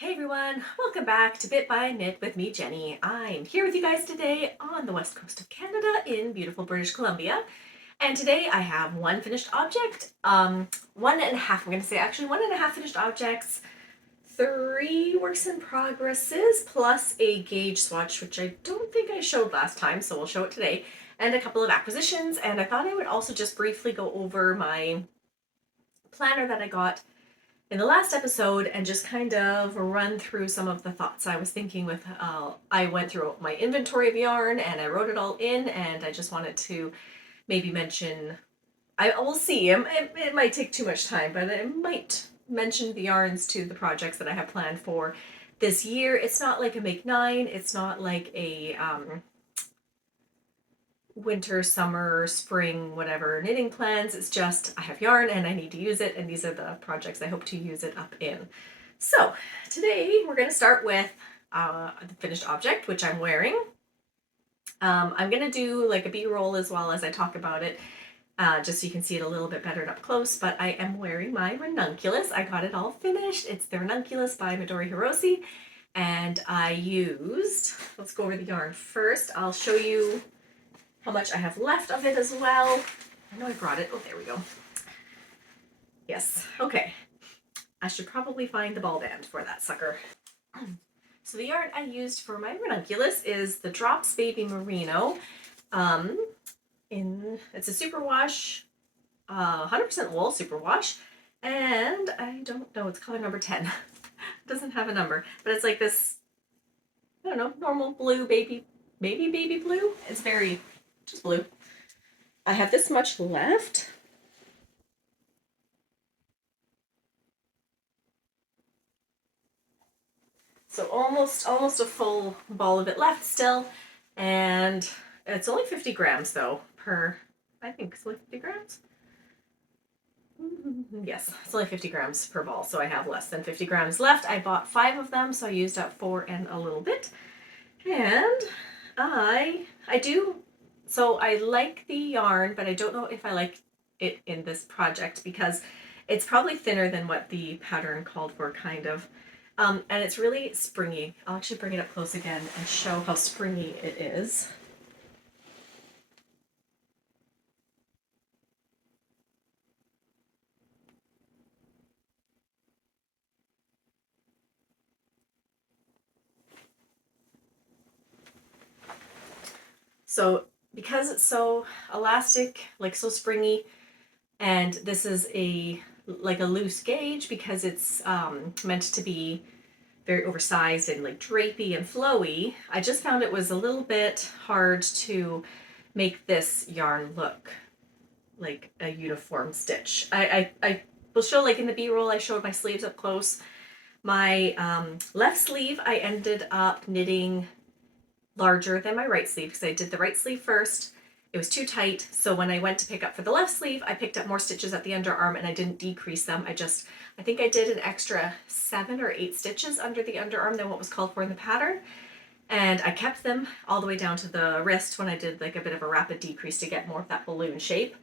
Hey everyone, welcome back to Bit by Knit with me, Jenny. I'm here with you guys today on the west coast of Canada in beautiful British Columbia. And today I have one finished object, one and a half, I'm going to say actually one and a half finished objects, three works in progresses, plus a gauge swatch, which I don't think I showed last time, so we'll show it today, and a couple of acquisitions. And I thought I would also just briefly go over my planner that I got in the last episode and just kind of run through some of the thoughts I was thinking with. I went through my inventory of yarn and I wrote it all in, and I just wanted to maybe mention. I will see. It might take too much time, but I might mention the yarns to the projects that I have planned for this year. It's not like a make nine. It's not like a winter, summer, spring, whatever knitting plans. It's just I have yarn and I need to use it, and these are the projects I hope to use it up in. So today we're going to start with the finished object, which I'm wearing. I'm going to do like a B-roll as well as I talk about it, just so you can see it a little bit better up close, but I am wearing my Ranunculus. I got it all finished. It's the Ranunculus by Midori Hirose, and I used, let's go over the yarn first. I'll show you how much I have left of it as well. I know I brought it. Oh, there we go. Yes. Okay. I should probably find the ball band for that sucker. So the yarn I used for my Ranunculus is the Drops Baby Merino. It's a superwash, 100% wool superwash, and I don't know, it's color number 10. It doesn't have a number, but it's like this, I don't know, normal blue baby blue. It's very just blue. I have this much left. So almost a full ball of it left still. And it's only 50 grams though per, I think it's only 50 grams. Yes, it's only 50 grams per ball, so I have less than 50 grams left. I bought 5 of them, so I used up 4 and a little bit. And I do, so I like the yarn, but I don't know if I like it in this project because it's probably thinner than what the pattern called for, kind of. And it's really springy. I'll actually bring it up close again and show how springy it is. So because it's so elastic, like so springy, and this is a like a loose gauge because it's meant to be very oversized and like drapey and flowy, I just found it was a little bit hard to make this yarn look like a uniform stitch. I will show, like in the B-roll, I showed my sleeves up close. My left sleeve, I ended up knitting larger than my right sleeve because I did the right sleeve first. It was too tight, so when I went to pick up for the left sleeve, I picked up more stitches at the underarm and I didn't decrease them. I think I did an extra 7 or 8 stitches under the underarm than what was called for in the pattern. And I kept them all the way down to the wrist when I did like a bit of a rapid decrease to get more of that balloon shape.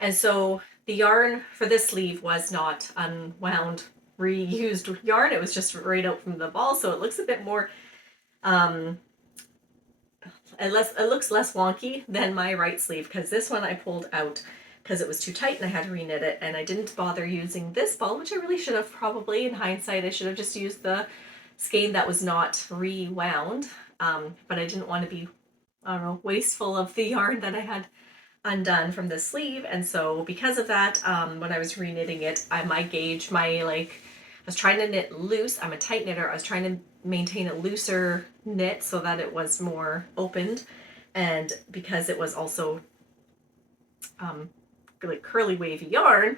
And so the yarn for this sleeve was not unwound, reused yarn. It was just right out from the ball, so it looks a bit more it looks less wonky than my right sleeve, because this one I pulled out because it was too tight and I had to reknit it, and I didn't bother using this ball, which I really should have. Probably in hindsight I should have just used the skein that was not rewound, but I didn't want to be, I don't know, wasteful of the yarn that I had undone from the sleeve. And so because of that, when I was reknitting it, my gauge, I was trying to knit loose. I'm a tight knitter. I was trying to maintain a looser knit so that it was more opened, and because it was also like curly wavy yarn,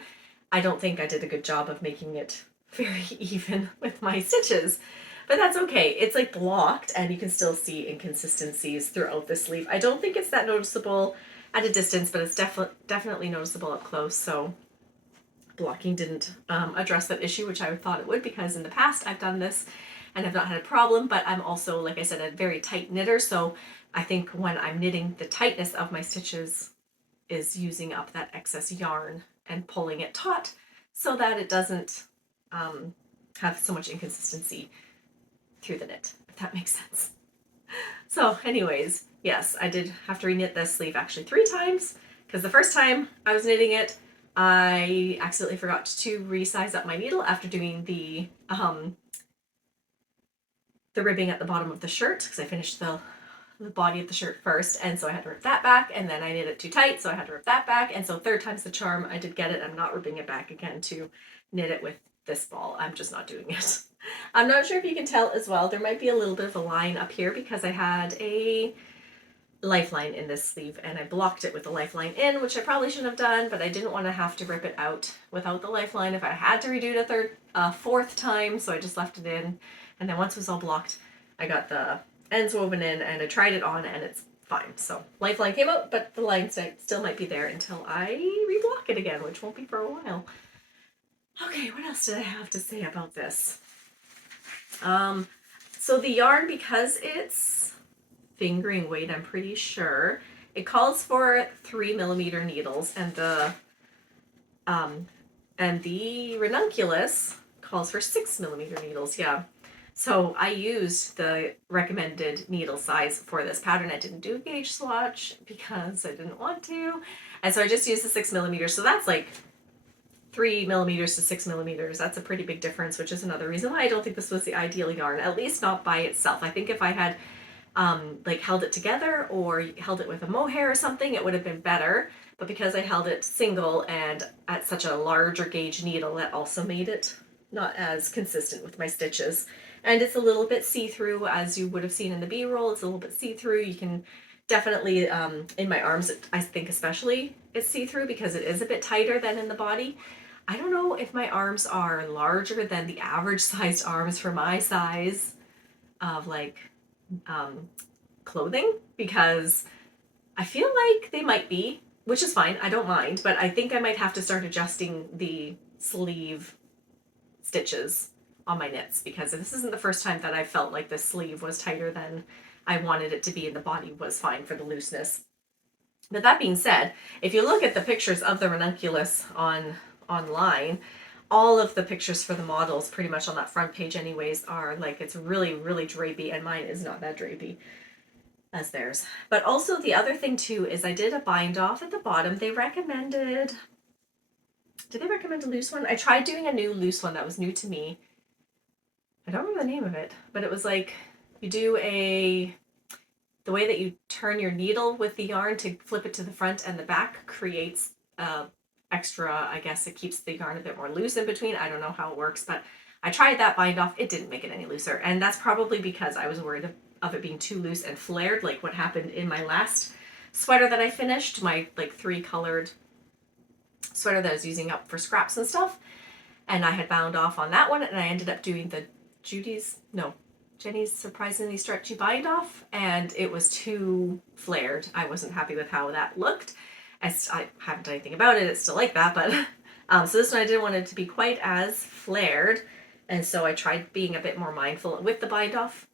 I don't think I did a good job of making it very even with my stitches. But that's okay. It's like blocked and you can still see inconsistencies throughout the sleeve. I don't think it's that noticeable at a distance, but it's definitely noticeable up close. So blocking didn't address that issue, which I thought it would, because in the past I've done this and have not had a problem. But I'm also, like I said, a very tight knitter, so I think when I'm knitting, the tightness of my stitches is using up that excess yarn and pulling it taut so that it doesn't have so much inconsistency through the knit, if that makes sense. So anyways, yes, I did have to reknit this sleeve actually 3 times, because the first time I was knitting it, I accidentally forgot to resize up my needle after doing the ribbing at the bottom of the shirt, because I finished the body of the shirt first, and so I had to rip that back, and then I knit it too tight, so I had to rip that back, and so 3rd time's the charm. I did get it. I'm not ripping it back again to knit it with this ball. I'm just not doing it. I'm not sure if you can tell as well. There might be a little bit of a line up here because I had a lifeline in this sleeve and I blocked it with the lifeline in, which I probably shouldn't have done, but I didn't want to have to rip it out without the lifeline if I had to redo it a 4th time, so I just left it in. And then once it was all blocked, I got the ends woven in and I tried it on and it's fine. So lifeline came out, but the line still might be there until I reblock it again, which won't be for a while. Okay, what else did I have to say about this? So the yarn, because it's fingering weight, I'm pretty sure, it calls for 3mm needles, and the Ranunculus calls for 6mm needles. Yeah. So I used the recommended needle size for this pattern. I didn't do a gauge swatch because I didn't want to. And so I just used the 6mm. So that's like 3mm to 6mm. That's a pretty big difference, which is another reason why I don't think this was the ideal yarn, at least not by itself. I think if I had like held it together or held it with a mohair or something, it would have been better. But because I held it single and at such a larger gauge needle, that also made it not as consistent with my stitches. And it's a little bit see-through, as you would have seen in the B-roll. It's a little bit see-through. You can definitely, in my arms, I think especially, it's see-through because it is a bit tighter than in the body. I don't know if my arms are larger than the average sized arms for my size of like clothing, because I feel like they might be, which is fine. I don't mind, but I think I might have to start adjusting the sleeve stitches on my knits, because this isn't the first time that I felt like the sleeve was tighter than I wanted it to be and the body was fine for the looseness. But that being said, if you look at the pictures of the Ranunculus online, all of the pictures for the models pretty much on that front page anyways are like, it's really, really drapey, and mine is not that drapey as theirs. But also the other thing too is I did a bind off at the bottom. Did they recommend a loose one? I tried doing a new loose one that was new to me. I don't remember the name of it, but it was like you do the way that you turn your needle with the yarn to flip it to the front and the back creates extra, I guess it keeps the yarn a bit more loose in between. I don't know how it works, but I tried that bind off. It didn't make it any looser. And that's probably because I was worried of it being too loose and flared, like what happened in my last sweater that I finished, my like 3-colored sweater that I was using up for scraps and stuff. And I had bound off on that one, and I ended up doing the Jenny's surprisingly stretchy bind off, and it was too flared. I wasn't happy with how that looked. I haven't done anything about it. It's still like that, but so this one I didn't want it to be quite as flared, and so I tried being a bit more mindful with the bind off.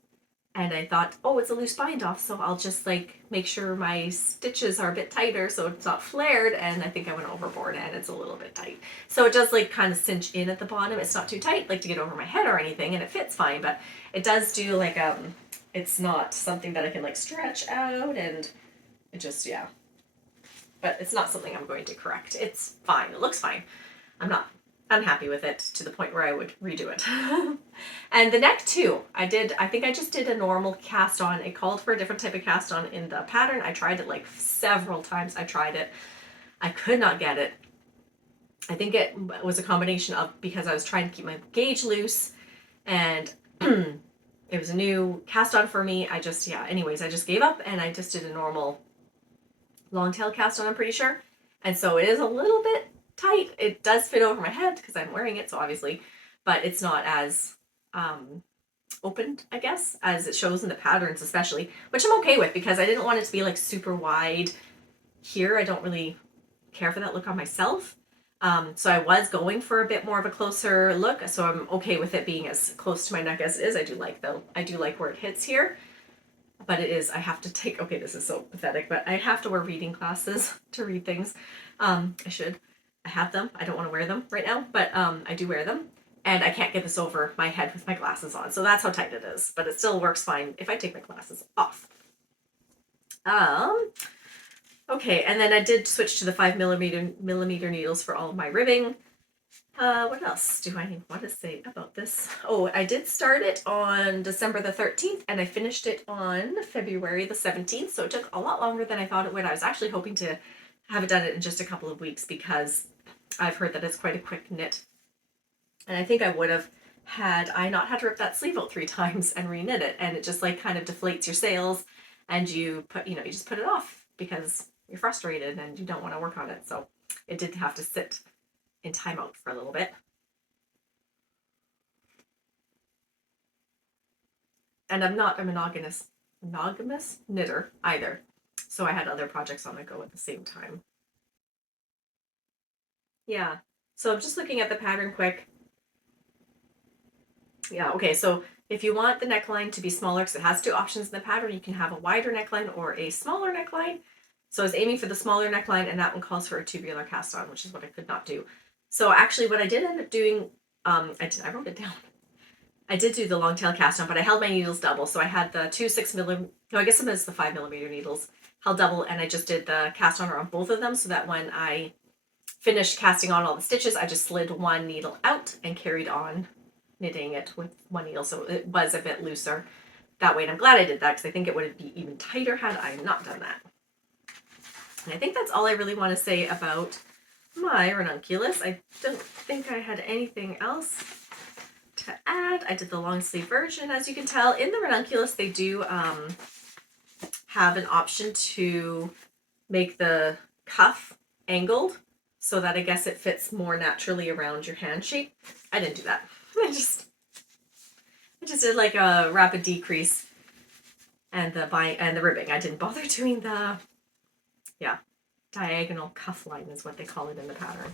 And I thought, oh, it's a loose bind off, so I'll just like make sure my stitches are a bit tighter so it's not flared. And I think I went overboard and it's a little bit tight. So it does like kind of cinch in at the bottom. It's not too tight like to get over my head or anything, and it fits fine, but it does do like it's not something that I can like stretch out, and it just, yeah. But it's not something I'm going to correct. It's fine. It looks fine. I'm not unhappy with it to the point where I would redo it. And the neck too, I think I just did a normal cast on. It called for a different type of cast on in the pattern. I tried it like several times. I tried it. I could not get it. I think it was a combination of because I was trying to keep my gauge loose, and it was a new cast on for me. I just gave up and I just did a normal long tail cast on, I'm pretty sure. And so it is a little bit tight. It does fit over my head because I'm wearing it, so obviously, but it's not as opened, I guess, as it shows in the patterns especially, which I'm okay with because I didn't want it to be like super wide here. I don't really care for that look on myself. So I was going for a bit more of a closer look, so I'm okay with it being as close to my neck as it is. I do like where it hits here, but it is, I have to take, okay, this is so pathetic, but I have to wear reading glasses to read things. I have them. I don't want to wear them right now, but I do wear them. and I can't get this over my head with my glasses on. So that's how tight it is, but it still works fine if I take my glasses off. Okay, and then I did switch to the 5mm needles for all of my ribbing. What else do I want to say about this? Oh, I did start it on December the 13th and I finished it on February the 17th. So it took a lot longer than I thought it would. I was actually hoping to have it done in just a couple of weeks because I've heard that it's quite a quick knit. And I think I would have had I not had to rip that sleeve out 3 times and reknit it. And it just like kind of deflates your sails and you just put it off because you're frustrated and you don't want to work on it. So it did have to sit in timeout for a little bit. And I'm not a monogamous knitter either. So I had other projects on the go at the same time. Yeah. So I'm just looking at the pattern quick. Yeah, okay, so if you want the neckline to be smaller, because it has 2 options in the pattern, you can have a wider neckline or a smaller neckline. So I was aiming for the smaller neckline, and that one calls for a tubular cast on, which is what I could not do. So actually what I did end up doing, I wrote it down. I did do the long tail cast on, but I held my needles double. So I had the 2 6mm, no, I guess it's the 5mm needles, held double, and I just did the cast on both of them so that when I finished casting on all the stitches, I just slid one needle out and carried on knitting it with one needle, so it was a bit looser that way. And I'm glad I did that because I think it would be even tighter had I not done that. And I think that's all I really want to say about my ranunculus. I don't think I had anything else to add. I did the long sleeve version, as you can tell. In the ranunculus, they do have an option to make the cuff angled so that I guess it fits more naturally around your hand shape. I didn't do that. I just did like a rapid decrease and the ribbing. I didn't bother doing the diagonal cuff line is what they call it in the pattern.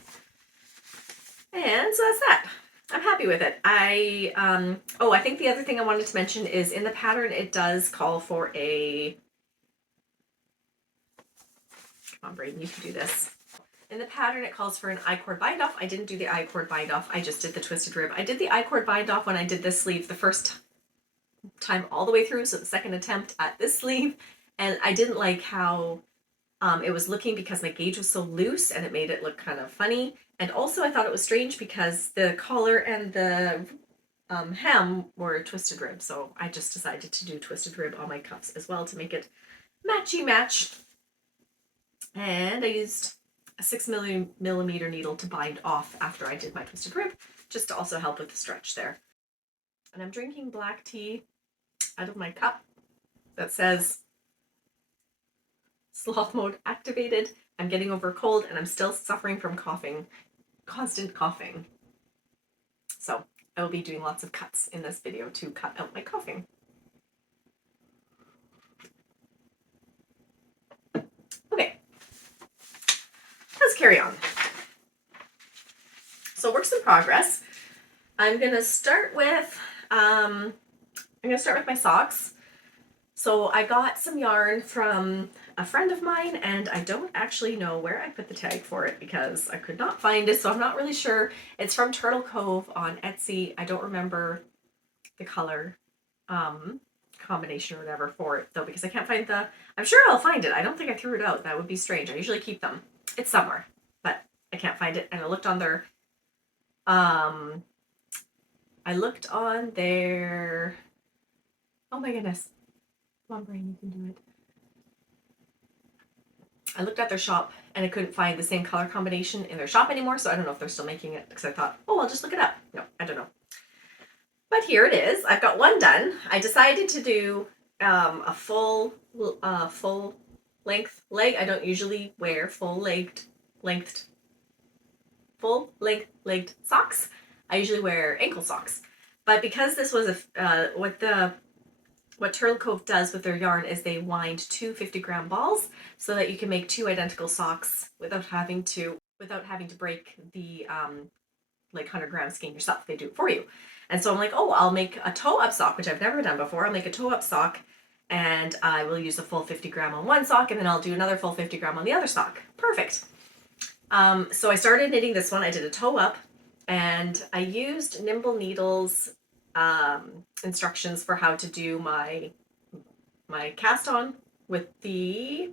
And so that's that. I'm happy with it. I think the other thing I wanted to mention is in the pattern it does call for a, come on Braden, you can do this. In the pattern, it calls for an I-cord bind off. I didn't do the I-cord bind off. I just did the twisted rib. I did the I-cord bind off when I did this sleeve the first time all the way through, so the second attempt at this sleeve. And I didn't like how it was looking because my gauge was so loose and it made it look kind of funny. And also I thought it was strange because the collar and the hem were twisted rib. So I just decided to do twisted rib on my cuffs as well to make it matchy match. And I used a 6mm needle to bind off after I did my twisted rib, just to also help with the stretch there. And I'm drinking black tea out of my cup that says sloth mode activated. I'm getting over a cold and I'm still suffering from coughing, constant coughing. So I will be doing lots of cuts in this video to cut out my coughing. Okay, let's carry on. So works in progress. I'm gonna start with my socks. So I got some yarn from a friend of mine and I don't actually know where I put the tag for it because I could not find it, so I'm not really sure. It's from Turtle Cove on Etsy. I don't remember the color combination or whatever for it though because I can't find I'm sure I'll find it. I don't think I threw it out. That would be strange. I usually keep them. It's somewhere, but I can't find it. And I looked on their oh my goodness. Come on, Brain, you can do it. I looked at their shop and I couldn't find the same color combination in their shop anymore, so I don't know if they're still making it because I thought, oh, I'll just look it up. No, I don't know. But here it is. I've got one done. I decided to do a full length leg. I don't usually wear full length legged socks. I usually wear ankle socks. But because this was what Turtle Cove does with their yarn is they wind 2 50-gram balls so that you can make 2 identical socks without having to break the 100-gram skein yourself. They do it for you. And so I'm like, oh, I'll make a toe-up sock, which I've never done before. I'll make a toe-up sock and I will use a full 50-gram on one sock and then I'll do another full 50-gram on the other sock. Perfect. So I started knitting this one. I did a toe-up And I used Nimble Needles instructions for how to do my cast on with the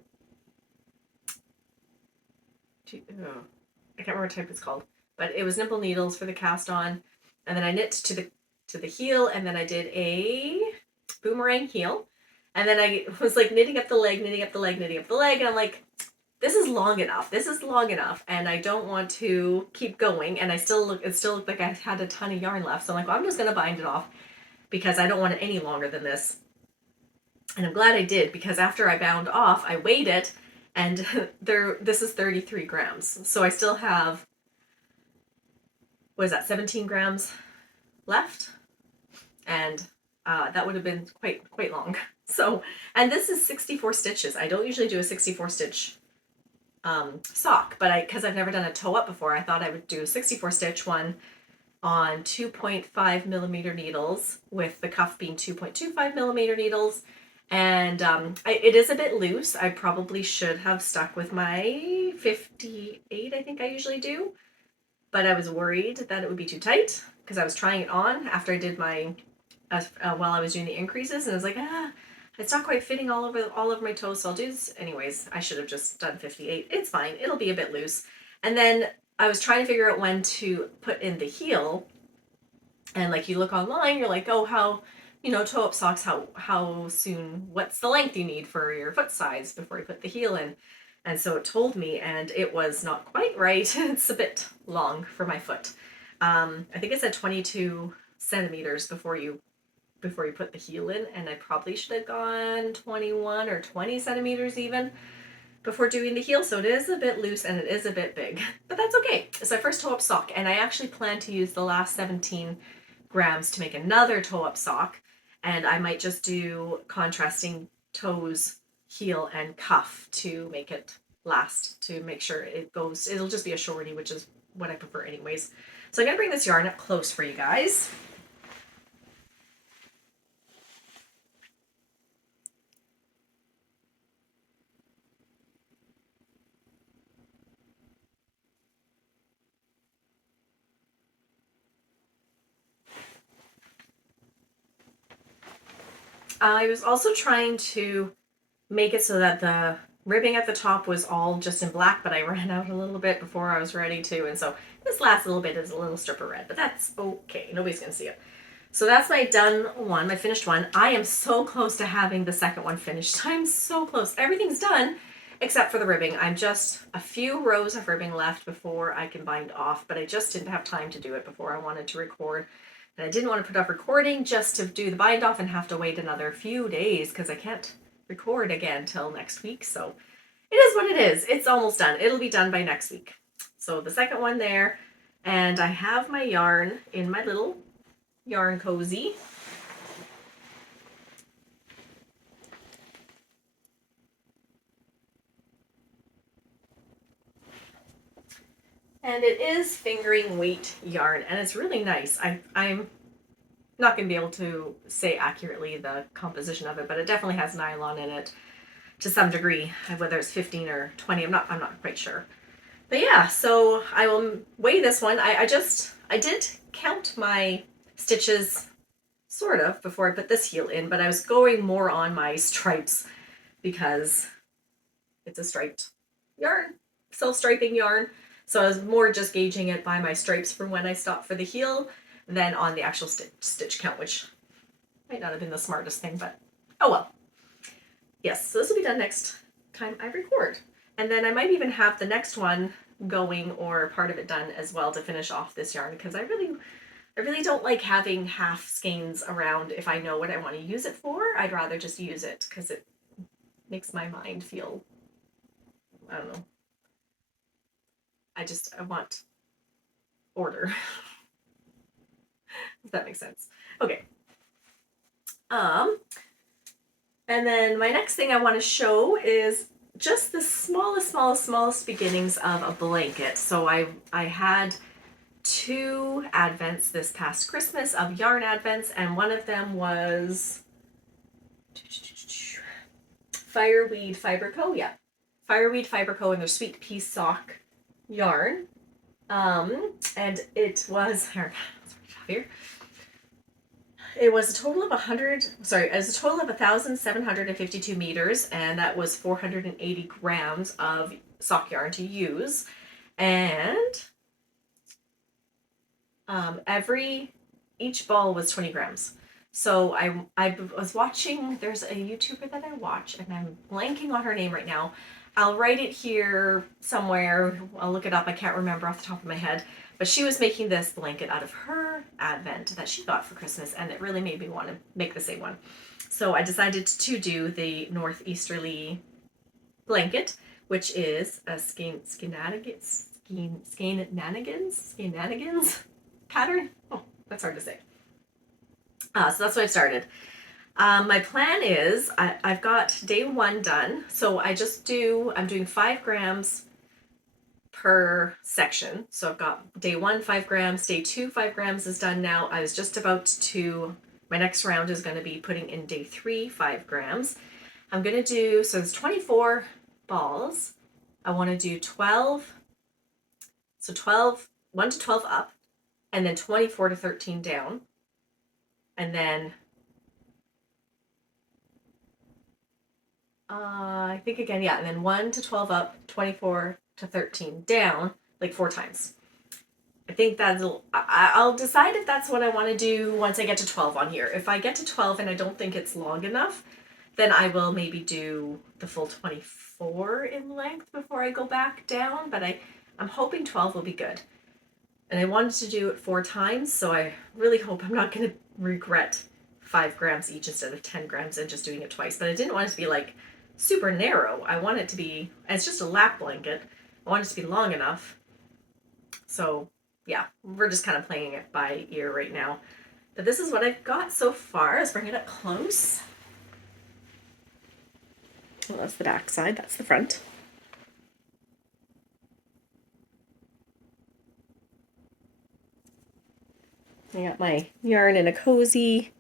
I can't remember what type it's called, but it was Nimble Needles for the cast on, and then I knit to the heel, and then I did a boomerang heel, and then I was like knitting up the leg, knitting up the leg, knitting up the leg, and I'm like, this is long enough. This is long enough, and I don't want to keep going. And it still looked like I had a ton of yarn left. So I'm like, well, I'm just gonna bind it off because I don't want it any longer than this. And I'm glad I did, because after I bound off, I weighed it, and this is 33 grams. So I still have, what is that, 17 grams left? And that would have been quite long. So, and this is 64 stitches. I don't usually do a 64 stitch sock, but because I've never done a toe up before, I thought I would do a 64 stitch one on 2.5 millimeter needles, with the cuff being 2.25 millimeter needles. And it is a bit loose. I probably should have stuck with my 58, I think I usually do, but I was worried that it would be too tight because I was trying it on after I did my while I was doing the increases, and I was like, it's not quite fitting all over my toes, so I'll do this anyways. I should have just done 58. It's fine. It'll be a bit loose. And then I was trying to figure out when to put in the heel, and like you look online, you're like, oh, how, toe up socks, how soon, what's the length you need for your foot size before you put the heel in. And so it told me, and it was not quite right. It's a bit long for my foot. I think it said 22 centimeters before you put the heel in, and I probably should have gone 21 or 20 centimeters even before doing the heel. So it is a bit loose and it is a bit big, but that's okay. It's my first toe up sock, and I actually plan to use the last 17 grams to make another toe up sock, and I might just do contrasting toes, heel, and cuff to make it last, to make sure it'll just be a shorty, which is what I prefer anyways. So I'm gonna bring this yarn up close for you guys. I was also trying to make it so that the ribbing at the top was all just in black, but I ran out a little bit before I was ready to, and so this last little bit is a little strip of red, but that's okay. Nobody's gonna see it. So that's my done one, my finished one. I am so close to having the second one finished. I'm so close. Everything's done except for the ribbing. I'm just a few rows of ribbing left before I can bind off, but I just didn't have time to do it before I wanted to record. And I didn't want to put off recording just to do the bind off and have to wait another few days because I can't record again till next week. So it is what it is. It's almost done. It'll be done by next week. So the second one there, and I have my yarn in my little yarn cozy. And it is fingering weight yarn, and it's really nice. I'm not going to be able to say accurately the composition of it, but it definitely has nylon in it to some degree. Whether it's 15 or 20, I'm not quite sure. But yeah, so I will weigh this one. I did count my stitches sort of before I put this heel in, but I was going more on my stripes because it's a striped yarn, self-striping yarn. So I was more just gauging it by my stripes from when I stopped for the heel than on the actual stitch count, which might not have been the smartest thing, but oh well. Yes, so this will be done next time I record. And then I might even have the next one going, or part of it done as well, to finish off this yarn, because I really don't like having half skeins around if I know what I want to use it for. I'd rather just use it because it makes my mind feel, I don't know. I want order. If that makes sense. Okay. And then my next thing I want to show is just the smallest beginnings of a blanket. So I had 2 advents this past Christmas of yarn advents, and one of them was Fireweed Fiber Co. Yeah, Fireweed Fiber Co. and their Sweet Pea Sock yarn. And it was here. It was a total of 1,752 meters, and that was 480 grams of sock yarn to use. And each ball was 20 grams. So I was watching, there's a YouTuber that I watch, and I'm blanking on her name right now. I'll write it here somewhere. I'll look it up. I can't remember off the top of my head. But she was making this blanket out of her advent that she got for Christmas, and it really made me want to make the same one. So I decided to do the northeasterly blanket, which is a skein-nanigans pattern. Oh, that's hard to say. So that's what I started. My plan is I've got day one done. So I'm doing 5 grams per section. So I've got day one, 5 grams, day two, 5 grams is done now. I was just about to, my next round is going to be putting in day 3, 5 grams. I'm going to do, so it's 24 balls. I want to do 12, so 12, 1 to 12 up, and then 24 to 13 down. And then I think again, yeah, and then 1 to 12 up, 24 to 13 down, like 4 times. I think I'll decide if that's what I want to do once I get to 12 on here. If I get to 12 and I don't think it's long enough, then I will maybe do the full 24 in length before I go back down, but I'm hoping 12 will be good. And I wanted to do it 4 times, so I really hope I'm not going to regret 5 grams each instead of 10 grams and just doing it twice. But I didn't want it to be like super narrow. I want it to be, it's just a lap blanket. I want it to be long enough. So yeah, we're just kind of playing it by ear right now. But this is what I've got so far. Let's bring it up close. Well, that's the back side, that's the front. I got my yarn in a cozy.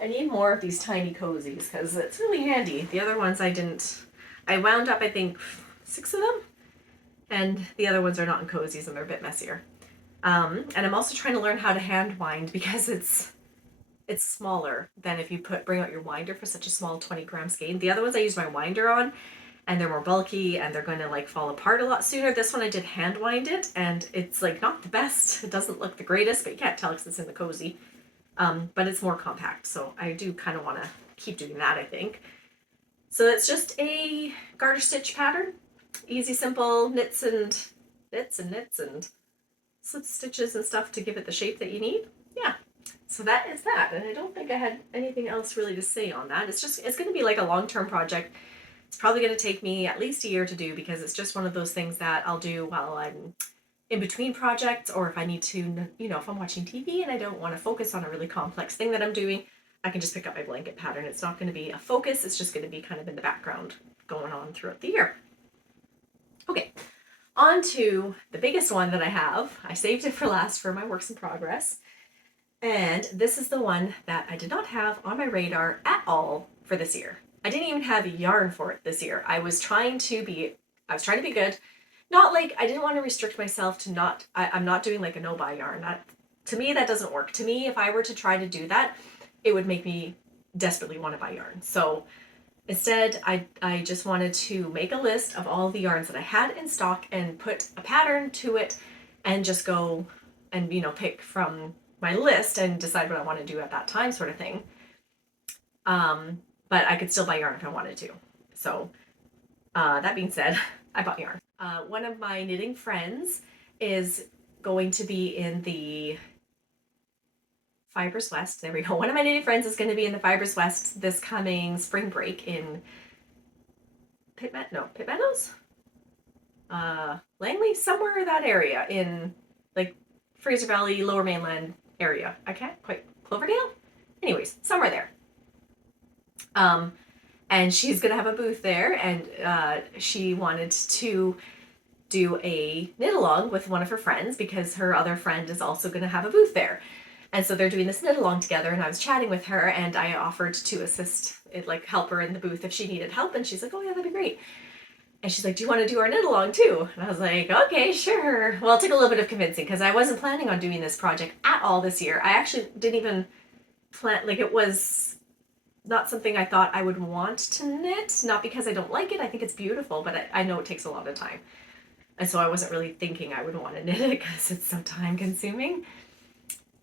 I need more of these tiny cozies because it's really handy. The other ones I wound up, I think, 6 of them. And the other ones are not in cozies and they're a bit messier. And I'm also trying to learn how to hand wind because it's smaller than if you bring out your winder for such a small 20 gram skein. The other ones I use my winder on, and they're more bulky and they're going to like fall apart a lot sooner. This one I did hand wind it, and it's like not the best. It doesn't look the greatest, but you can't tell because it's in the cozy. But it's more compact, so I do kind of want to keep doing that, I think. So it's just a garter stitch pattern. Easy, simple knits and slip stitches and stuff to give it the shape that you need. Yeah. So that is that. And I don't think I had anything else really to say on that. It's going to be like a long-term project. It's probably going to take me at least a year to do because it's just one of those things that I'll do while I'm in between projects, or if I need to, if I'm watching TV and I don't want to focus on a really complex thing that I'm doing, I can just pick up my blanket pattern. It's not going to be a focus. It's just going to be kind of in the background going on throughout the year. Okay, on to the biggest one that I have. I saved it for last for my works in progress. And this is the one that I did not have on my radar at all for this year. I didn't even have yarn for it this year. I was trying to be good. Not like, I didn't want to restrict myself to I'm not doing like a no-buy yarn. To me, that doesn't work. To me, if I were to try to do that, it would make me desperately want to buy yarn. So instead, I just wanted to make a list of all the yarns that I had in stock and put a pattern to it and just go and, pick from my list and decide what I want to do at that time, sort of thing. But I could still buy yarn if I wanted to. So that being said, I bought yarn. One of my knitting friends is going to be in the Fibers West. There we go. One of my knitting friends is going to be in the Fibers West this coming spring break in Pitt Meadows? Langley? Somewhere in that area in like Fraser Valley, Lower Mainland area. I can't quite, Cloverdale? Anyways, somewhere there. And she's gonna have a booth there, and she wanted to do a knit along with one of her friends because her other friend is also gonna have a booth there. And so they're doing this knit along together, and I was chatting with her and I offered to assist, like help her in the booth if she needed help, and she's like, oh yeah, that'd be great. And she's like, do you want to do our knit along too? And I was like, okay, sure. Well, it took a little bit of convincing because I wasn't planning on doing this project at all this year. I actually didn't even plan, like it was not something I thought I would want to knit. Not because I don't like it. I think it's beautiful, but I know it takes a lot of time. And so I wasn't really thinking I would want to knit it because it's so time consuming.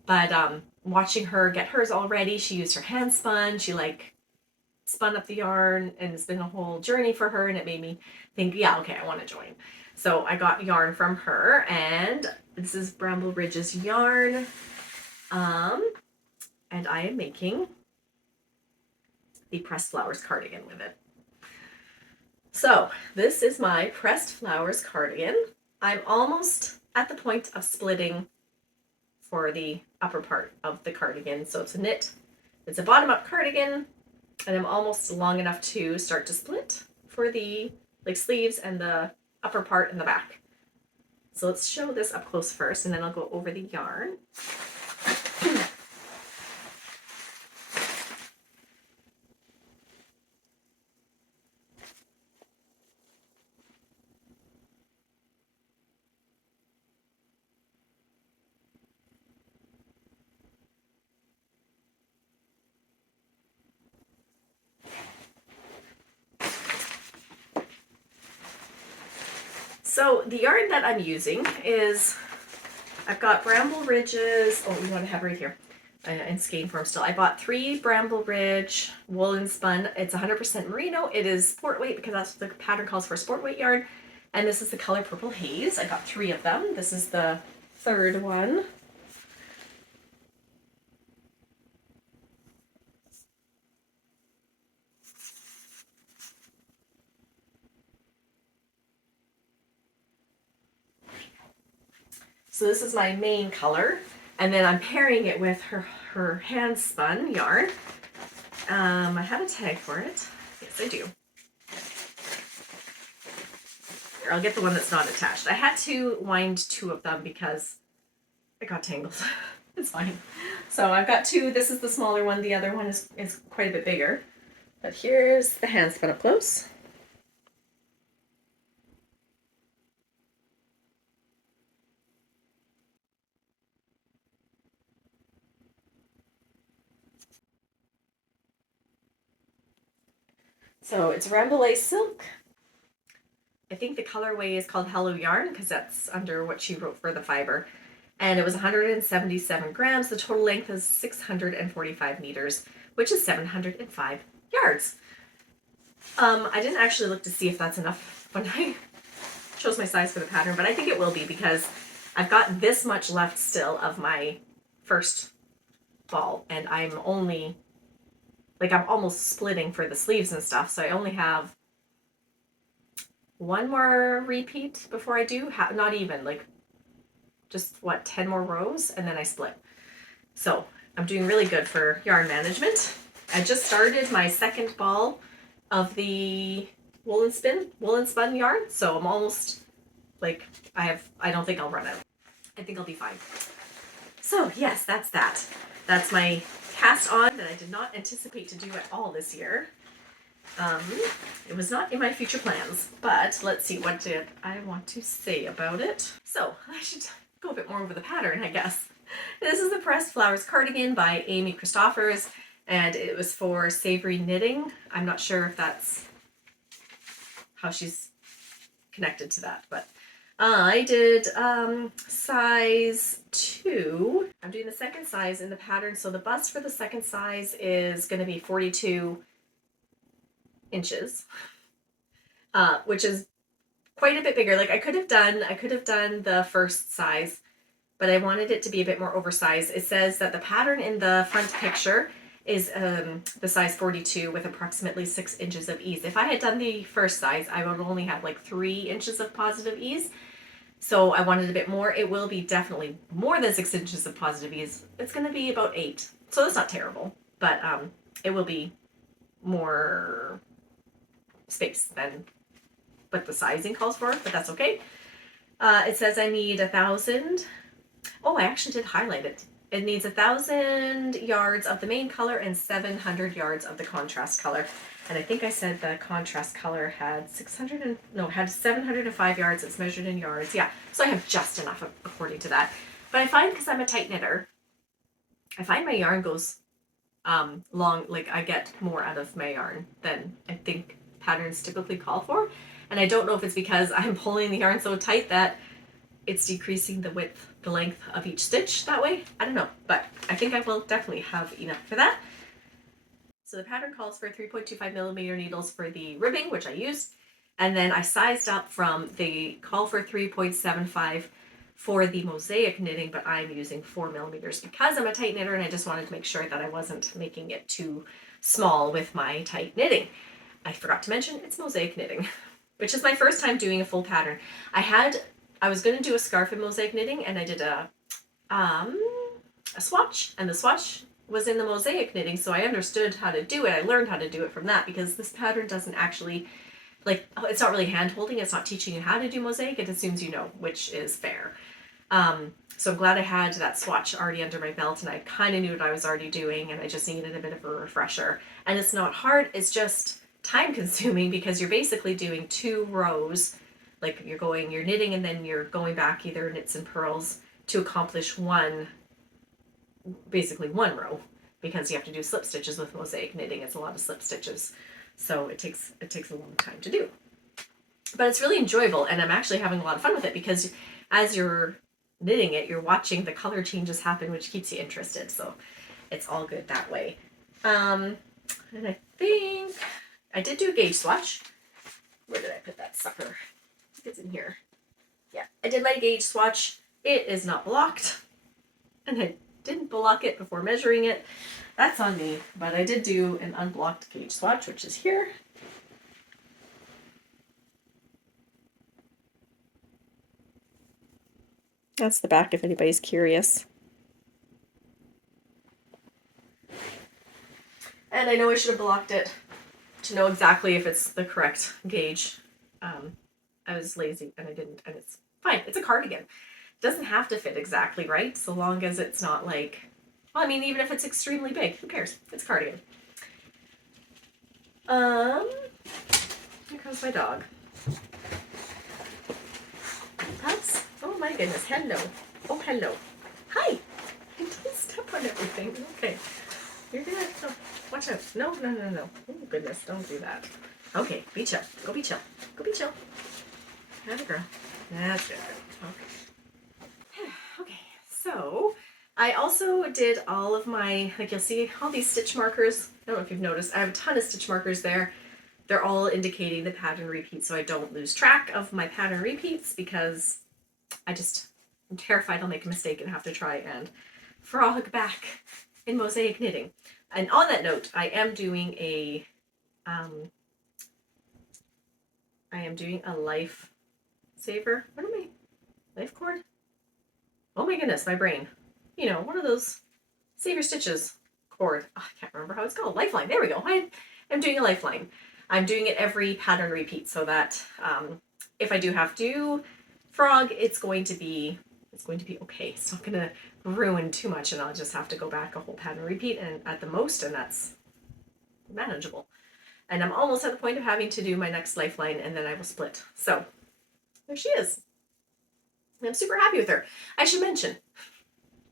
But watching her get hers all ready, she used her hand spun. She like spun up the yarn, and it's been a whole journey for her, and it made me think, yeah, okay, I want to join. So I got yarn from her, and this is Bramble Ridge's yarn. And I am making the pressed flowers cardigan with it. So this is my pressed flowers cardigan. I'm almost at the point of splitting for the upper part of the cardigan. So it's a knit, it's a bottom up cardigan, and I'm almost long enough to start to split for the like sleeves and the upper part and the back. So let's show this up close first, and then I'll go over the yarn. So the yarn that I'm using is, I've got Bramble Ridges, oh, you want to have right here, in skein form still. I bought 3 Bramble Ridge woolen spun. It's 100% merino. It is sport weight because that's what the pattern calls for, sport weight yarn. And this is the color Purple Haze. I got 3 of them. This is the 3rd one. So this is my main color, and then I'm pairing it with her hand spun yarn. I have a tag for it. Yes, I do. Here, I'll get the one that's not attached. I had to wind 2 of them because it got tangled. It's fine. So I've got 2. This is the smaller one. The other one is quite a bit bigger. But here's the hand spun up close. So it's Rambouillet Silk. I think the colorway is called Hello Yarn because that's under what she wrote for the fiber. And it was 177 grams. The total length is 645 meters, which is 705 yards. I didn't actually look to see if that's enough when I chose my size for the pattern, but I think it will be because I've got this much left still of my first ball, and I'm only, like, I'm almost splitting for the sleeves and stuff, so I only have 1 more repeat before I do, not even, like, just what, 10 more rows, and then I split. So I'm doing really good for yarn management. I just started my 2nd ball of the woolen spun yarn, so I'm almost, like, I don't think I'll run out. I think I'll be fine. So yes, that's that. That's my cast on that I did not anticipate to do at all this year. It was not in my future plans, but let's see, what did I want to say about it? So I should go a bit more over the pattern, I guess. This is the Pressed Flowers cardigan by Amy Christophers, and it was for Savory Knitting. I'm not sure if that's how she's connected to that, but I did size 2. I'm doing the 2nd size in the pattern, so the bust for the 2nd size is going to be 42 inches, which is quite a bit bigger. Like I could have done the 1st size, but I wanted it to be a bit more oversized. It says that the pattern in the front picture is the size 42 with approximately 6 inches of ease. If I had done the 1st size, I would only have like 3 inches of positive ease. So I wanted a bit more. It will be definitely more than 6 inches of positive ease. It's going to be about 8. So that's not terrible, but it will be more space than what the sizing calls for, but that's okay. It says I need 1,000. Oh, I actually did highlight it. It needs 1,000 yards of the main color and 700 yards of the contrast color. And I think I said the contrast color had 705 yards. It's measured in yards. Yeah, so I have just enough according to that. But I find, because I'm a tight knitter, I find my yarn goes long, like I get more out of my yarn than I think patterns typically call for. And I don't know if it's because I'm pulling the yarn so tight that it's decreasing the width, the length of each stitch that way. I don't know, but I think I will definitely have enough for that. So the pattern calls for 3.25 millimeter needles for the ribbing, which I used. And then I sized up from the call for 3.75 for the mosaic knitting, but I'm using 4 millimeters because I'm a tight knitter and I just wanted to make sure that I wasn't making it too small with my tight knitting. I forgot to mention it's mosaic knitting, which is my first time doing a full pattern. I was going to do a scarf in mosaic knitting, and I did a swatch, and the swatch was in the mosaic knitting, so I understood how to do it. I learned how to do it from that, because this pattern doesn't actually, like, it's not really hand holding. It's not teaching you how to do mosaic. It assumes you know, which is fair. So I'm glad I had that swatch already under my belt, and I kind of knew what I was already doing, and I just needed a bit of a refresher. And it's not hard. It's just time consuming, because you're basically doing 2 rows. Like you're knitting, and then you're going back either knits and purls to accomplish basically one row, because you have to do slip stitches with mosaic knitting. It's a lot of slip stitches, so it takes a long time to do. But it's really enjoyable, and I'm actually having a lot of fun with it, because as you're knitting it, you're watching the color changes happen, which keeps you interested. So it's all good that way. And I think I did do a gauge swatch. Where did I put that sucker? I think it's in here. Yeah, I did my gauge swatch. It is not blocked, and I didn't block it before measuring it. That's on me, but I did do an unblocked gauge swatch, which is here. That's the back if anybody's curious. And I know I should have blocked it to know exactly if it's the correct gauge. I was lazy and I didn't, and it's fine. It's a cardigan. It doesn't have to fit exactly right, so long as it's not like, well, I mean, even if it's extremely big, who cares? It's a cardigan. Here comes my dog. Pups? Oh my goodness, hello. Oh, hello. Hi. Don't step on everything. Okay. You're gonna, no, watch out. No. Oh goodness, don't do that. Okay, be chill. Go be chill. Go be chill. Have a girl. That's good. Okay. Okay, so I also did all of my, like you'll see all these stitch markers. I don't know if you've noticed, I have a ton of stitch markers there. They're all indicating the pattern repeats, so I don't lose track of my pattern repeats, because I'm terrified I'll make a mistake and have to try and frog back in mosaic knitting. And on that note, I am doing a life saver. What am I? Life cord? Oh my goodness, my brain. You know, one of those Saver Stitches cord. Oh, I can't remember how it's called. Lifeline. There we go. I'm doing a lifeline. I'm doing it every pattern repeat, so that if I do have to frog, it's going to be okay. It's not going to ruin too much, and I'll just have to go back a whole pattern repeat and at the most, and that's manageable. And I'm almost at the point of having to do my next lifeline, and then I will split. So there she is. I'm super happy with her. I should mention,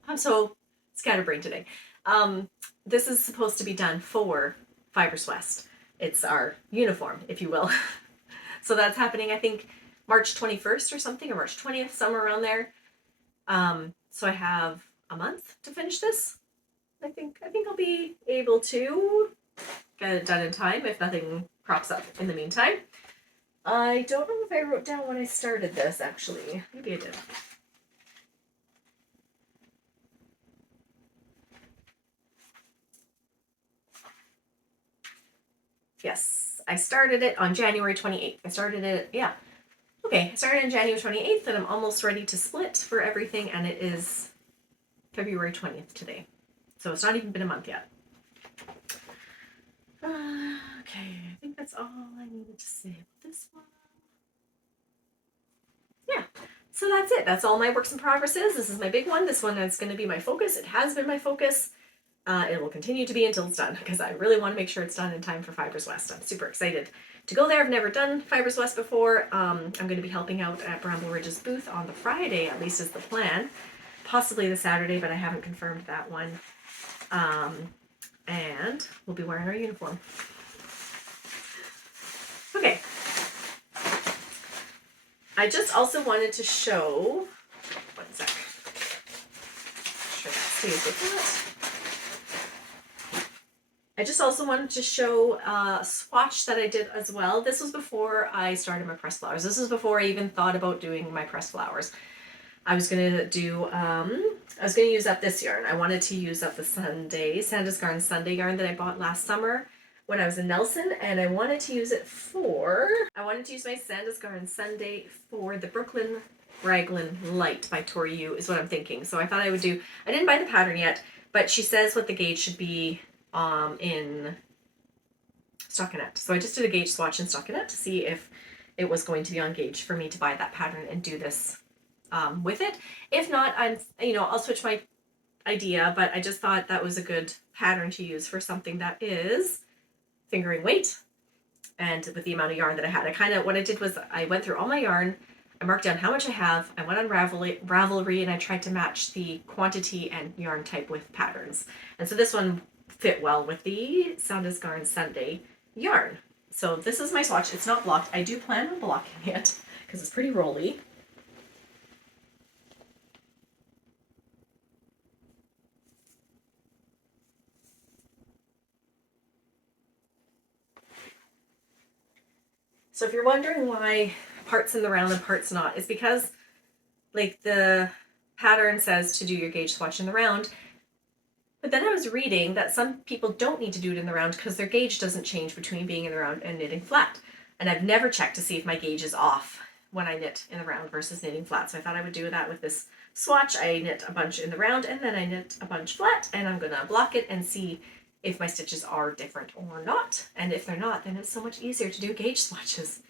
I'm so scatterbrained today. This is supposed to be done for Fibers West. It's our uniform, if you will. So that's happening, I think, March 21st or something, or March 20th, somewhere around there. So I have a month to finish this. I think I'll be able to get it done in time if nothing crops up in the meantime. I don't know if I wrote down when I started this, actually. Maybe I did. Yes, I started it on January 28th. I started on January 28th, and I'm almost ready to split for everything, and it is February 20th today. So it's not even been a month yet. Okay, I think that's all I needed to say about this one. Yeah, so that's it. That's all my works in progress is. This is my big one. This one is going to be my focus. It has been my focus It will continue to be until it's done because I really want to make sure it's done in time for Fibers West. I'm super excited to go there. I've never done Fibers West before. I'm going to be helping out at Bramble Ridge's booth on the Friday, at least is the plan. Possibly the Saturday, but I haven't confirmed that one. And we'll be wearing our uniform. Okay. I just also wanted to show, one sec. Make sure that stays with that. I just also wanted to show a swatch that I did as well. This was before I started my pressed flowers. This was before I even thought about doing my pressed flowers. I was gonna do, I was gonna use up this yarn. I wanted to use up the Sandus Garn Sunday yarn that I bought last summer when I was in Nelson, and I wanted to use it for, I wanted to use my Sandus Garn Sunday for the Brooklyn Raglan Light by Tori Yu is what I'm thinking. So I thought I would do, I didn't buy the pattern yet, but she says what the gauge should be in stockinette. So I just did a gauge swatch in stockinette to see if it was going to be on gauge for me to buy that pattern and do this with it. If not, I'll switch my idea, but I just thought that was a good pattern to use for something that is fingering weight. And with the amount of yarn that I had, what I did was I went through all my yarn, I marked down how much I have, I went on Ravelry, and I tried to match the quantity and yarn type with patterns. And so this one fit well with the Sandus Garn Sunday yarn. So this is my swatch. It's not blocked. I do plan on blocking it because it's pretty rolly. So if you're wondering why parts in the round and parts not, it's because like the pattern says to do your gauge swatch in the round, but then I was reading that some people don't need to do it in the round because their gauge doesn't change between being in the round and knitting flat. And I've never checked to see if my gauge is off when I knit in the round versus knitting flat. So I thought I would do that with this swatch. I knit a bunch in the round and then I knit a bunch flat, and I'm gonna block it and see if my stitches are different or not. And if they're not, then it's so much easier to do gauge swatches.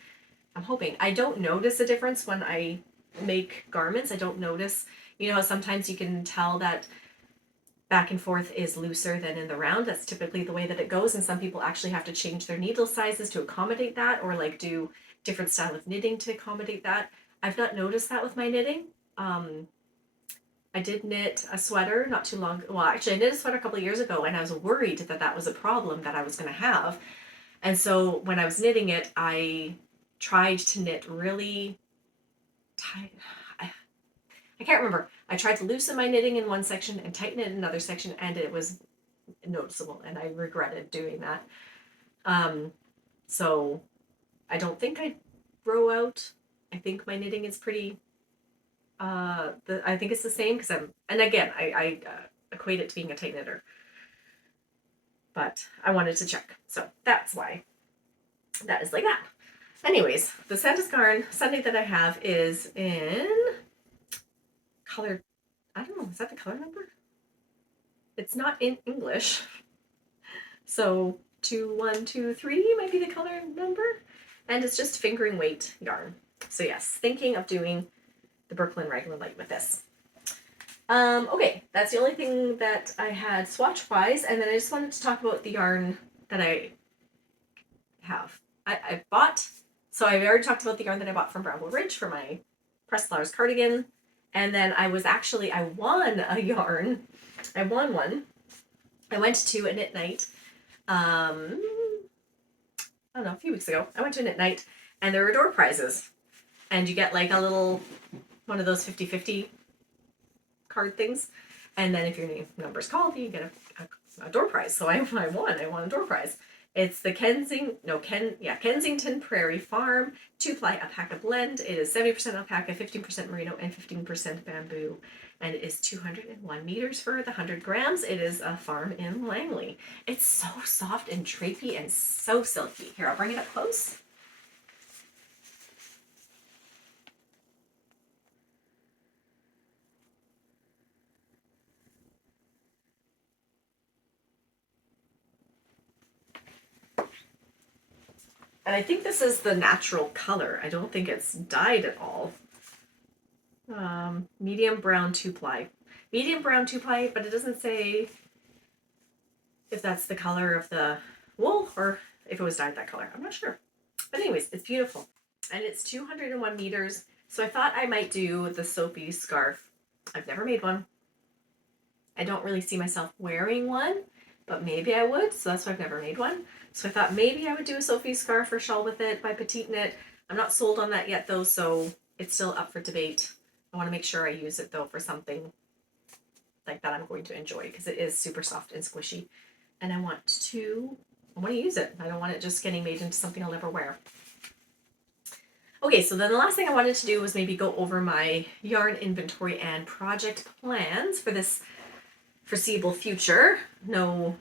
I'm hoping. I don't notice a difference when I make garments. I don't notice, how sometimes you can tell that back and forth is looser than in the round. That's typically the way that it goes. And some people actually have to change their needle sizes to accommodate that, or like do different style of knitting to accommodate that. I've not noticed that with my knitting. I did knit a sweater not too long. Well, actually, I knit a sweater a couple of years ago, and I was worried that that was a problem that I was going to have. And so when I was knitting it, I tried to knit really tight. I can't remember. I tried to loosen my knitting in one section and tighten it in another section, and it was noticeable, and I regretted doing that. So I don't think I grow out. I think my knitting is pretty. I think it's the same because and again, I equate it to being a tight knitter. But I wanted to check, so that's why that is like that. Anyways, the Sandus Garn Sunday that I have is in color, I don't know, is that the color number? It's not in English. So 2123 might be the color number. And it's just fingering weight yarn. So yes, thinking of doing the Brooklyn Raglan Light with this. Okay, that's the only thing that I had swatch-wise. And then I just wanted to talk about the yarn that I have. I bought, so I've already talked about the yarn that I bought from Bramble Ridge for my Pressed Flowers cardigan. And then I won a yarn. I won one. I went to a knit night, I don't know, a few weeks ago. I went to a knit night, and there were door prizes. And you get like a little, one of those 50-50 card things. And then if your number's called, you get a door prize. So I won a door prize. It's the Kensington Prairie Farm 2-ply alpaca blend. It is 70% alpaca, 15% merino, and 15% bamboo. And it is 201 meters for the 100 grams. It is a farm in Langley. It's so soft and drapey and so silky. Here, I'll bring it up close. And I think this is the natural color. I don't think it's dyed at all. Medium brown 2-ply. Medium brown 2-ply, but it doesn't say if that's the color of the wool or if it was dyed that color. I'm not sure. But anyways, it's beautiful. And it's 201 meters. So I thought I might do the Sophie scarf. I've never made one. I don't really see myself wearing one, but maybe I would. So that's why I've never made one. So I thought maybe I would do a Sophie scarf or shawl with it by Petite Knit. I'm not sold on that yet though, so it's still up for debate. I want to make sure I use it though for something like that I'm going to enjoy because it is super soft and squishy. And I want to use it. I don't want it just getting made into something I'll never wear. Okay, so then the last thing I wanted to do was maybe go over my yarn inventory and project plans for this foreseeable future. No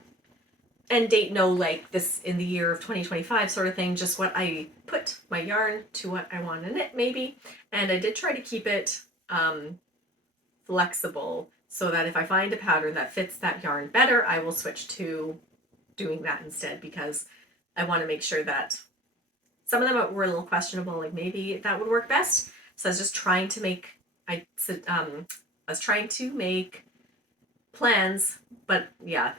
end date, no like this in the year of 2025 sort of thing, just what I put my yarn to what I want to knit maybe. And I did try to keep it flexible so that if I find a pattern that fits that yarn better, I will switch to doing that instead because I want to make sure that some of them were a little questionable, like maybe that would work best. So I was just trying to make, I was trying to make plans, but yeah,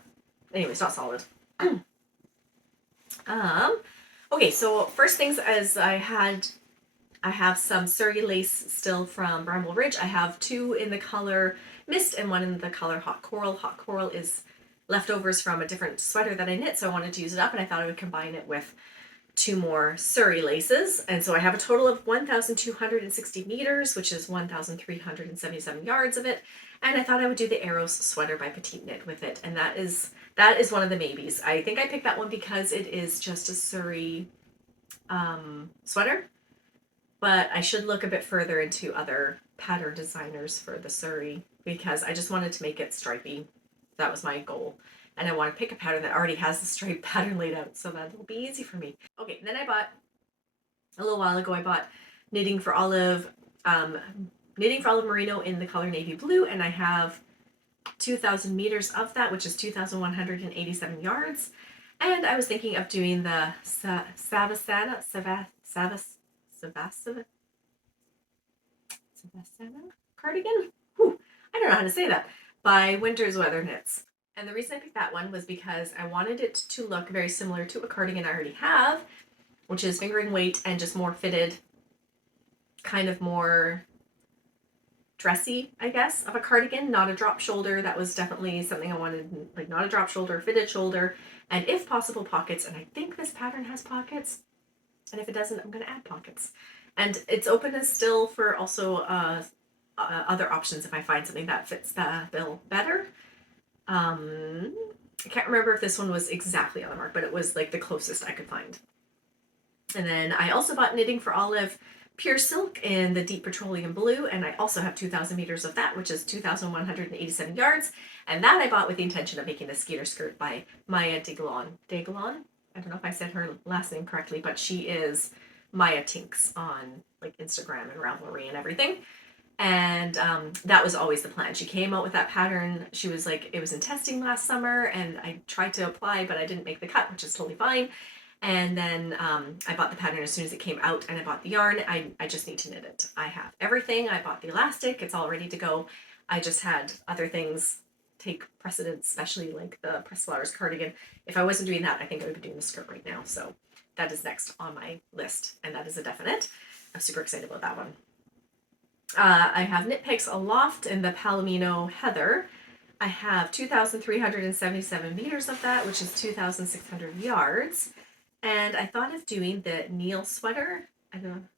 anyways, not solid. Okay, so first things as I have some Surrey lace still from Bramble Ridge. I have 2 in the color Mist and 1 in the color Hot Coral. Hot Coral is leftovers from a different sweater that I knit, so I wanted to use it up and I thought I would combine it with 2 more Surrey laces. And so I have a total of 1,260 meters, which is 1,377 yards of it. And I thought I would do the Eros sweater by Petite Knit with it. And that is one of the maybes. I think I picked that one because it is just a Surrey sweater. But I should look a bit further into other pattern designers for the Surrey because I just wanted to make it stripy. That was my goal. And I want to pick a pattern that already has the stripe pattern laid out so that it'll be easy for me. Okay, then I bought, a little while ago, I bought Knitting for Olive Merino in the color Navy Blue, and I have 2,000 meters of that, which is 2,187 yards. And I was thinking of doing the Savasana cardigan? Whew, I don't know how to say that. By Winter's Weather Knits. And the reason I picked that one was because I wanted it to look very similar to a cardigan I already have, which is fingering weight and just more fitted, kind of more dressy, I guess, of a cardigan, not a drop shoulder. That was definitely something I wanted, like not a drop shoulder, fitted shoulder, and if possible pockets. And I think this pattern has pockets. And if it doesn't, I'm going to add pockets. And it's open as still for also other options if I find something that fits the bill better. I can't remember if this one was exactly on the mark, but it was like the closest I could find. And then I also bought Knitting for Olive Pure Silk in the Deep Petroleum Blue, and I also have 2,000 meters of that, which is 2,187 yards. And that I bought with the intention of making the Skeeter skirt by Maya Deglon. Deglon? I don't know if I said her last name correctly, but she is Maya Tinks on like Instagram and Ravelry and everything. And that was always the plan. She came out with that pattern. She was like, it was in testing last summer, and I tried to apply, but I didn't make the cut, which is totally fine. And then I bought the pattern as soon as it came out, and I bought the yarn. I just need to knit it. I have everything. I bought the elastic. It's all ready to go. I just had other things take precedence, especially like the Press Flowers cardigan. If I wasn't doing that, I think I would be doing the skirt right now. So that is next on my list, and that is a definite. I'm super excited about that one. I have Knit Picks Aloft in the Palomino Heather. I have 2,377 meters of that, which is 2,600 yards. And I thought of doing the Neil sweater,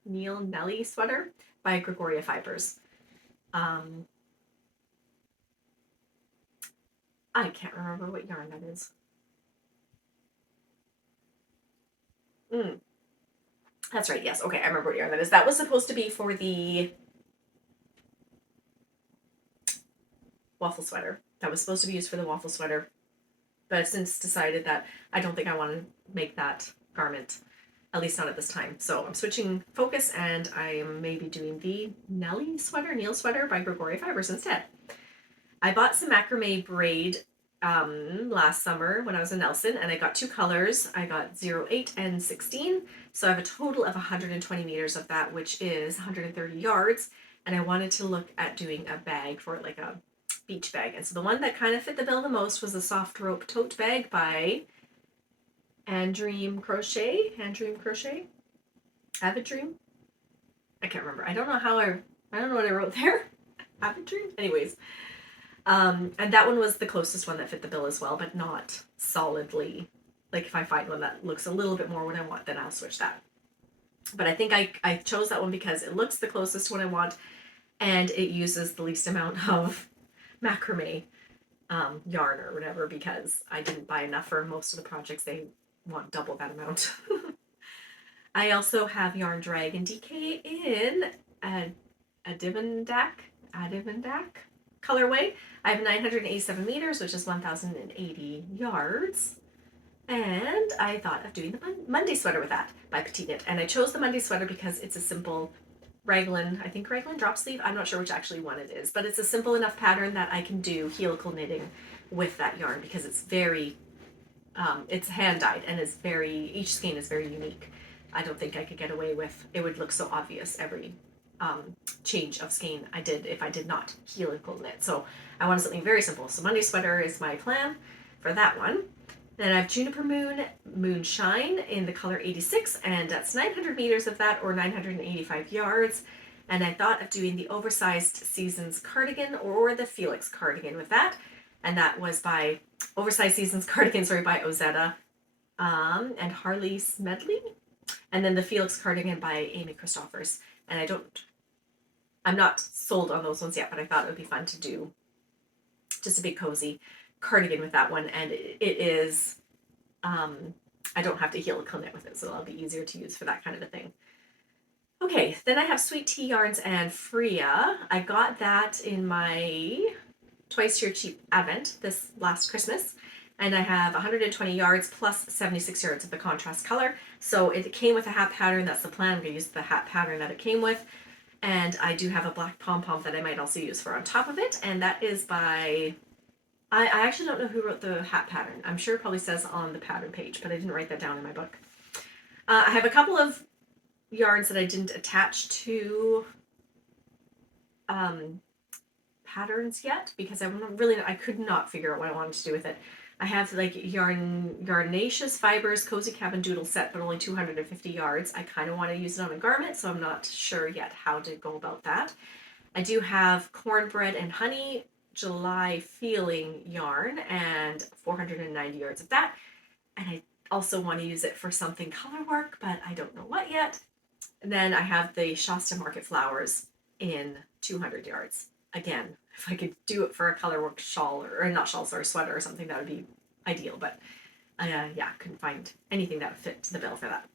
Neil Nelly sweater by Gregoria Fibers. I can't remember what yarn that is. That's right, yes. Okay, I remember what yarn that is. That was supposed to be for the waffle sweater. That was supposed to be used for the waffle sweater. But I've since decided that I don't think I want to make that garment, at least not at this time. So I'm switching focus, and I am maybe doing the Neil sweater by Gregoria Fibers instead. I bought some macrame braid last summer when I was in Nelson, and I got 2 colors. I got 08 and 16. So I have a total of 120 meters of that, which is 130 yards. And I wanted to look at doing a bag for it, like a beach bag. And so the one that kind of fit the bill the most was the soft rope tote bag by Andream Crochet. Avid Dream? I can't remember. I don't know what I wrote there. Avid Dream? Anyways. And that one was the closest one that fit the bill as well, but not solidly. Like if I find one that looks a little bit more what I want, then I'll switch that. But I think I chose that one because it looks the closest to what I want, and it uses the least amount of macrame yarn or whatever, because I didn't buy enough for most of the projects. They want double that amount. I also have Yarn Dragon DK in a Divandak colorway. I have 987 meters, which is 1,080 yards. And I thought of doing the Monday sweater with that by Petite Knit. And I chose the Monday sweater because it's a simple raglan, I think raglan drop sleeve. I'm not sure which actually one it is, but it's a simple enough pattern that I can do helical knitting with that yarn because it's very, it's hand dyed and is each skein is very unique. I don't think I could get away with, it would look so obvious every change of skein I did if I did not helical knit. So I wanted something very simple. So Monday sweater is my plan for that one. Then I have Juniper Moonshine in the color 86, and that's 900 meters of that, or 985 yards. And I thought of doing the oversized seasons cardigan or the Felix cardigan with that. And that was by oversized seasons cardigan, by Ozetta and Harley Smedley. And then the Felix cardigan by Amy Christoffers. And I'm not sold on those ones yet, but I thought it would be fun to do just a big cozy cardigan with that one, and it is I don't have to helical knit with it, so it'll be easier to use for that kind of a thing. Okay, then I have Sweet Tea Yarns and Freya. I got that in my Twice Your Cheap Advent this last Christmas, and I have 120 yards plus 76 yards of the contrast color. So it came with a hat pattern. That's the plan. I'm going to use the hat pattern that it came with. And I do have a black pom-pom that I might also use for on top of it, and that is by I actually don't know who wrote the hat pattern. I'm sure it probably says on the pattern page, but I didn't write that down in my book. I have a couple of yarns that I didn't attach to patterns yet because I could not figure out what I wanted to do with it. I have like Yarnaceous Fibers Cozy Cabin Doodle set, but only 250 yards. I kind of want to use it on a garment, so I'm not sure yet how to go about that. I do have Cornbread and Honey July Feeling yarn and 490 yards of that. And I also want to use it for something color work, but I don't know what yet. And then I have the Shasta Market Flowers in 200 yards. Again, if I could do it for a color work shawl or not shawl, sorry, sweater or something, that would be ideal. But yeah, couldn't find anything that would fit the bill for that.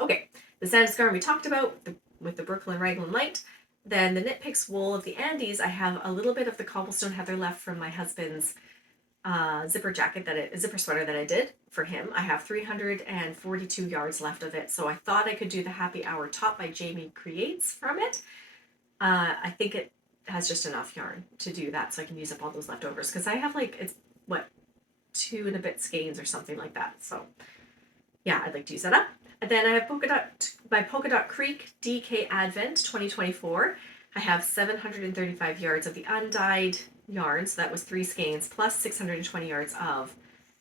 Okay, the Sandus Garn we talked about with the Brooklyn Raglan Light. Then the Knit Picks Wool of the Andes, I have a little bit of the Cobblestone Heather left from my husband's zipper sweater that I did for him. I have 342 yards left of it, so I thought I could do the Happy Hour top by Jamie Creates from it. I think it has just enough yarn to do that, so I can use up all those leftovers, because I have 2 and a bit skeins or something like that. So yeah, I'd like to use that up. And then I have Polka Dot Creek DK Advent 2024. I have 735 yards of the undyed yarn, so that was 3 skeins, plus 620 yards of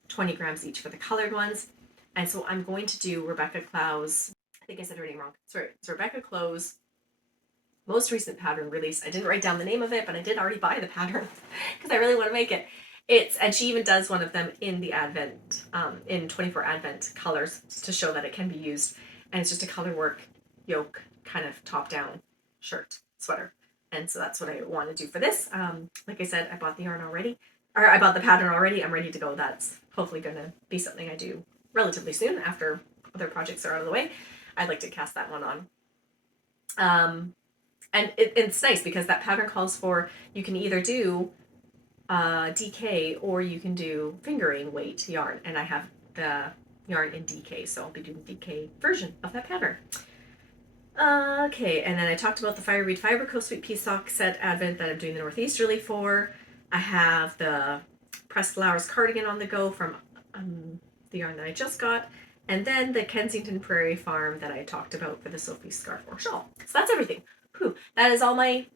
20 grams each for the colored ones. And so I'm going to do Rebecca Clow's, I think I said her name wrong. Sorry, it's Rebecca Clow's most recent pattern release. I didn't write down the name of it, but I did already buy the pattern because I really want to make it. And she even does one of them in the Advent, in 24 Advent colors to show that it can be used. And it's just a color work yoke kind of top down sweater. And so that's what I want to do for this. Like I said, I bought the yarn already, or I bought the pattern already. I'm ready to go. That's hopefully going to be something I do relatively soon after other projects are out of the way. I'd like to cast that one on. And it's nice because that pattern calls for, you can either do DK or you can do fingering weight yarn, and I have the yarn in DK, so I'll be doing DK version of that pattern. Okay, and then I talked about the Fireweed Fiber Coast Sweet Pea Sock Set Advent that I'm doing the Northeasterly for. I have the Pressed Flowers Cardigan on the go from the yarn that I just got, and then the Kensington Prairie Farm that I talked about for the Sophie Scarf or Shawl. So that's everything. Whew. That is all my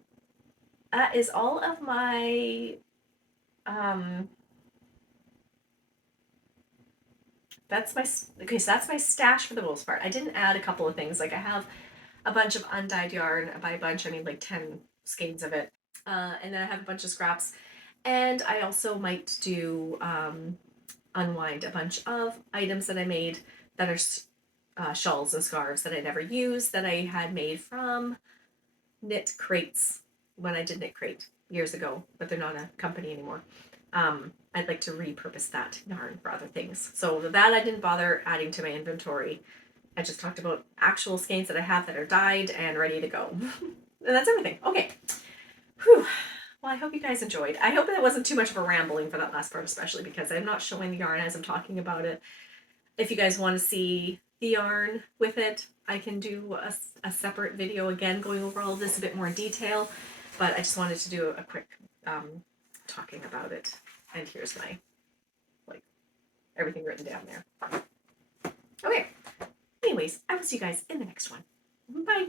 that is all of my, okay, so that's my stash for the most part. I didn't add a couple of things. Like I have a bunch of undyed yarn. By a bunch, I mean like 10 skeins of it. And then I have a bunch of scraps. And I also might do unwind a bunch of items that I made that are shawls and scarves that I never used that I had made from knit crates when I did knit crate years ago, but they're not a company anymore. I'd like to repurpose that yarn for other things. So that I didn't bother adding to my inventory. I just talked about actual skeins that I have that are dyed and ready to go. And that's everything. Okay. Whew. Well, I hope you guys enjoyed. I hope that wasn't too much of a rambling for that last part, especially because I'm not showing the yarn as I'm talking about it. If you guys want to see the yarn with it, I can do a separate video again going over all of this a bit more in detail. But I just wanted to do a quick talking about it. And here's my, like, everything written down there. Okay. Anyways, I will see you guys in the next one. Bye.